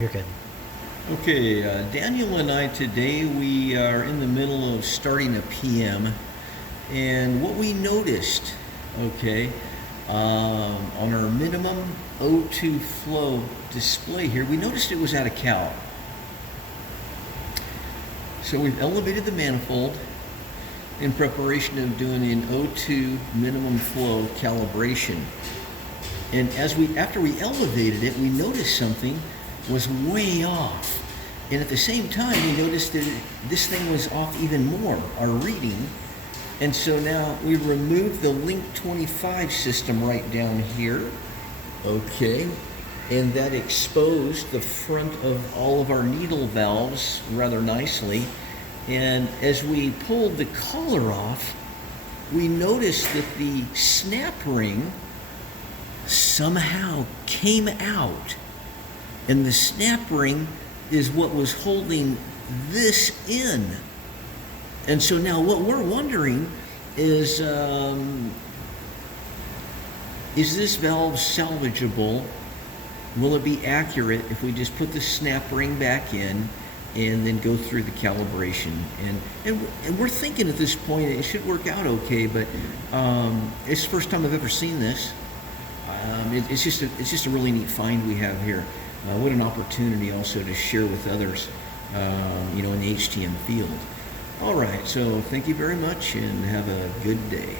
You're good. Okay, Daniel and I today, we are in the middle of starting a PM, and what we noticed, okay, on our minimum O2 flow display here, we noticed it was out of cal. So we've elevated the manifold in preparation of doing an O2 minimum flow calibration. And after we elevated it, we noticed something was way off. And at the same time, we noticed that this thing was off even more, our reading. And so now we removed the Link 25 system right down here. Okay. And that exposed the front of all of our needle valves rather nicely. And as we pulled the collar off, we noticed that the snap ring somehow came out. And the snap ring is what was holding this in. And so now what we're wondering is this valve salvageable? Will it be accurate if we just put the snap ring back in and then go through the calibration? And we're thinking at this point it should work out okay, but it's the first time I've ever seen this. It's just a really neat find we have here. What an opportunity also to share with others, in the HTM field. All right, so thank you very much and have a good day.